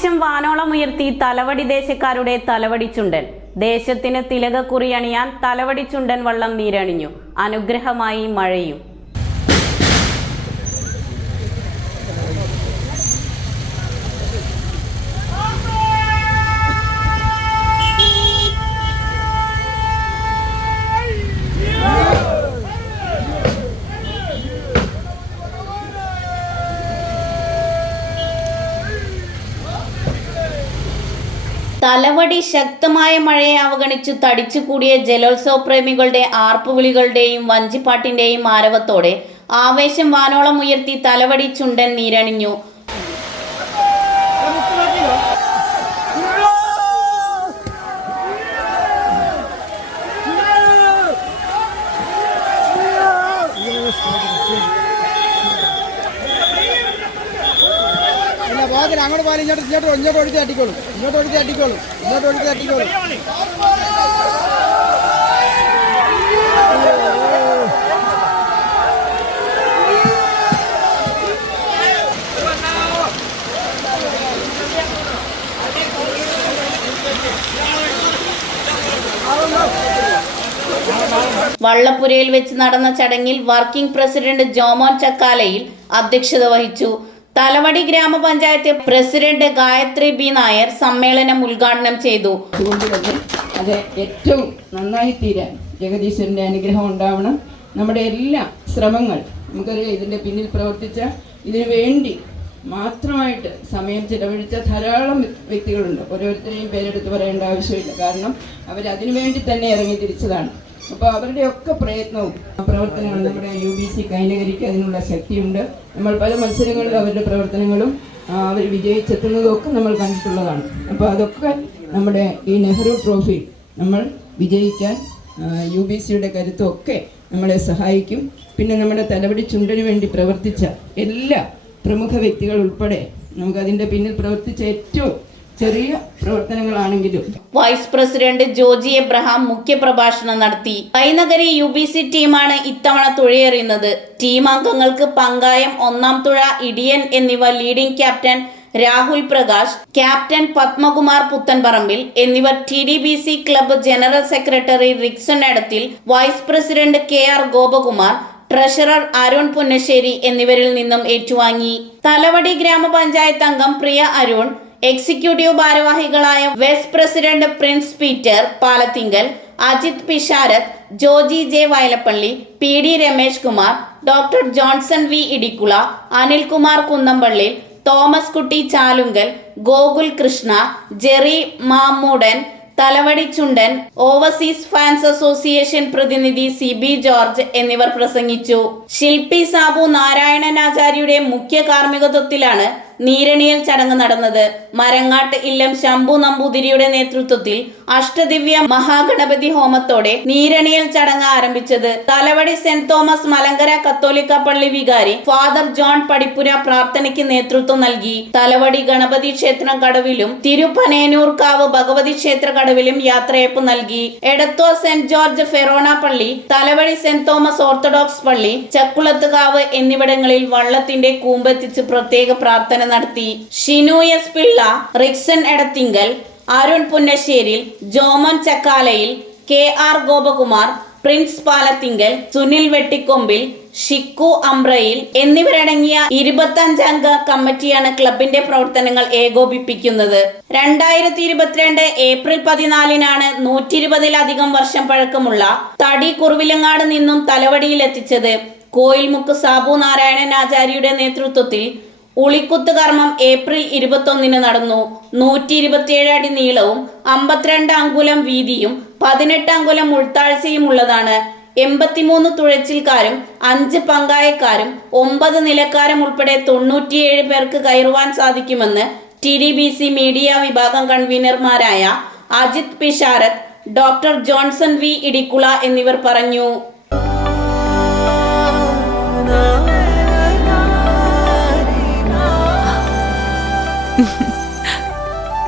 ആവേശം വാനോളമുയർത്തി തലവടി ദേശക്കാരുടെ തലവടി ചുണ്ടൻ. ദേശത്തിന് തിലകക്കുറി അണിയാൻ തലവടി ചുണ്ടൻ വള്ളം നീരണിഞ്ഞു. അനുഗ്രഹമായി മഴയും. തലവടി ശക്തമായ മഴയെ അവഗണിച്ചു തടിച്ചുകൂടിയ ജലോത്സവ പ്രേമികളുടെ ആർപ്പുവിളികളുടെയും വഞ്ചിപ്പാട്ടിന്റെയും ആരവത്തോടെ ആവേശം വാനോളം ഉയർത്തി തലവടി ചുണ്ടൻ നീരണിഞ്ഞു അല്ല പോകത്തില്ല അങ്ങോട്ട് പോയാലും ഇങ്ങോട്ട് ഇങ്ങോട്ട് ഇങ്ങോട്ട് ഒഴിച്ച് തട്ടിക്കോളും. ഇങ്ങോട്ട് ഒഴിച്ച് തട്ടിക്കോളും. ഇങ്ങോട്ട് ഒഴിച്ച് തട്ടിക്കോളും. വള്ളപ്പുരയിൽ വെച്ച് നടന്ന ചടങ്ങിൽ വർക്കിംഗ് പ്രസിഡന്റ് ജോമോൻ ചക്കാലയിൽ അധ്യക്ഷത വഹിച്ചു. തലവടി ഗ്രാമപഞ്ചായത്ത് പ്രസിഡന്റ് ഗായത്രി ബി നായർ സമ്മേളനം ഉദ്ഘാടനം ചെയ്തു. അത് ഏറ്റവും നന്നായി തീരാൻ ജഗദീശ്വരന്റെ അനുഗ്രഹം ഉണ്ടാവണം. നമ്മുടെ എല്ലാ ശ്രമങ്ങൾ നമുക്കറിയാം ഇതിന്റെ പിന്നിൽ പ്രവർത്തിച്ച ഇതിനു വേണ്ടി മാത്രമായിട്ട് സമയം ചിലവഴിച്ച ധാരാളം വ്യക്തികളുണ്ട്. ഓരോരുത്തരെയും പേരെടുത്ത് പറയേണ്ട ആവശ്യമില്ല. കാരണം അവരതിനു വേണ്ടി തന്നെ ഇറങ്ങി തിരിച്ചതാണ്. അപ്പോൾ അവരുടെയൊക്കെ പ്രയത്നവും പ്രവർത്തനങ്ങളും നമ്മുടെ യു ബി സി കൈനകരിക്ക് അതിനുള്ള ശക്തിയുണ്ട്. നമ്മൾ പല മത്സരങ്ങളിലും അവരുടെ പ്രവർത്തനങ്ങളും അവർ വിജയിച്ചെത്തുന്നതും ഒക്കെ നമ്മൾ കണ്ടിട്ടുള്ളതാണ്. അപ്പോൾ അതൊക്കെ നമ്മുടെ ഈ നെഹ്റു ട്രോഫി നമ്മൾ വിജയിക്കാൻ യു ബി സിയുടെ കരുത്തുമൊക്കെ നമ്മളെ സഹായിക്കും. പിന്നെ നമ്മുടെ തലവടി ചുണ്ടന് വേണ്ടി പ്രവർത്തിച്ച എല്ലാ പ്രമുഖ വ്യക്തികൾ ഉൾപ്പെടെ നമുക്കതിന്റെ പിന്നിൽ പ്രവർത്തിച്ച ഏറ്റവും ചെറിയ പ്രവർത്തനങ്ങളാണെങ്കിലും. വൈസ് പ്രസിഡന്റ് ജോജി എബ്രഹാം മുഖ്യപ്രഭാഷണം നടത്തി. വൈനഗരി യു ബി സി ടീമാണ് ഇത്തവണ തുഴയെറിയുന്നത്. ടീം അംഗങ്ങൾക്ക് പങ്കായം ഒന്നാം തുഴ ഇടിയൻ എന്നിവ leading captain Rahul Prakash captain Padmakumar Puthanparambil എന്നിവർ T D B C club general secretary Rixon Edathil vice president K R Gopakumar treasurer Arun Punnassery എന്നിവരിൽ നിന്നും ഏറ്റുവാങ്ങി. തലവടി ഗ്രാമപഞ്ചായത്ത് അംഗം പ്രിയ അരുൺ എക്സിക്യൂട്ടീവ് ഭാരവാഹികളായ west president Prince Peter Palathinkal Ajith Pisharath Joji J Vayalappally P D Ramesh Kumar doctor Johnson V Idikkula Anilkumar Kunnampally Thomas Kutty Chalunkal Gokul Krishna Jerry Mammoodan Thalavady Chundan overseas fans association പ്രതിനിധി C B George എന്നിവർ പ്രസംഗിച്ചു. ശില്പി സാബു നാരായണനാചാര്യയുടെ മുഖ്യ കാർമ്മികത്വത്തിലാണ് നീരണിയൽ ചടങ്ങ് നടന്നത്. മരങ്ങാട്ട് ഇല്ലം ശംഭു നമ്പൂതിരിയുടെ നേതൃത്വത്തിൽ അഷ്ടദിവ്യ മഹാഗണപതി ഹോമത്തോടെ നീരണിയൽ ചടങ്ങ് ആരംഭിച്ചത്. തലവടി സെന്റ് തോമസ് മലങ്കര കത്തോലിക്ക പള്ളി വികാരി ഫാദർ ജോൺ പടിപ്പുര പ്രാർത്ഥനയ്ക്ക് നേതൃത്വം നൽകി. തലവടി ഗണപതി ക്ഷേത്രം കടവിലും തിരുപ്പനേനൂർക്കാവ് ഭഗവതി ക്ഷേത്ര കടവിലും യാത്രയപ്പ് നൽകി. എടത്തോ സെന്റ് ജോർജ് ഫെറോണ പള്ളി തലവടി സെന്റ് തോമസ് ഓർത്തഡോക്സ് പള്ളി ചക്കുളത്തുകാവ് എന്നിവിടങ്ങളിൽ വള്ളത്തിന്റെ കൂമ്പെത്തിച്ച് പ്രത്യേക പ്രാർത്ഥന നടത്തി. Shinu S Pillai Rixon Edathinkal Arun Punnasseril Joman Chakkalayil K R Gopakumar Prince Palathinkal Sunil Vettikombil Shikku Ambrayil എന്നിവരടങ്ങിയ ഇരുപത്തഞ്ചംഗ കമ്മിറ്റിയാണ് ക്ലബിന്റെ പ്രവർത്തനങ്ങൾ ഏകോപിപ്പിക്കുന്നത്. രണ്ടായിരത്തി ഇരുപത്തിരണ്ട് ഏപ്രിൽ പതിനാലിനാണ് നൂറ്റി ഇരുപതിലധികം വർഷം പഴക്കമുള്ള തടി കുറുവിലങ്ങാട് നിന്നും തലവടിയിലെത്തിച്ചത്. കോയിൽമുക്ക് സാബു നാരായണൻ ആചാര്യയുടെ നേതൃത്വത്തിൽ ഉളിക്കുത്ത് കർമ്മം ഏപ്രിൽ ഇരുപത്തൊന്നിന് നടന്നു. നൂറ്റി ഇരുപത്തിയേഴ് അടി നീളവും അമ്പത്തിരണ്ട് അങ്കുലം വീതിയും പതിനെട്ട് അങ്കുലം ഉൾത്താഴ്ചയും ഉള്ളതാണ്. എൺപത്തിമൂന്ന് തുഴച്ചിൽക്കാരും അഞ്ച് പങ്കായക്കാരും ഒമ്പത് നിലക്കാരും ഉൾപ്പെടെ തൊണ്ണൂറ്റിയേഴ് പേർക്ക് കയറുവാൻ സാധിക്കുമെന്ന് T D B C media വിഭാഗം കൺവീനർമാരായ Ajith Pisharath doctor Johnson V Idikkula എന്നിവർ പറഞ്ഞു.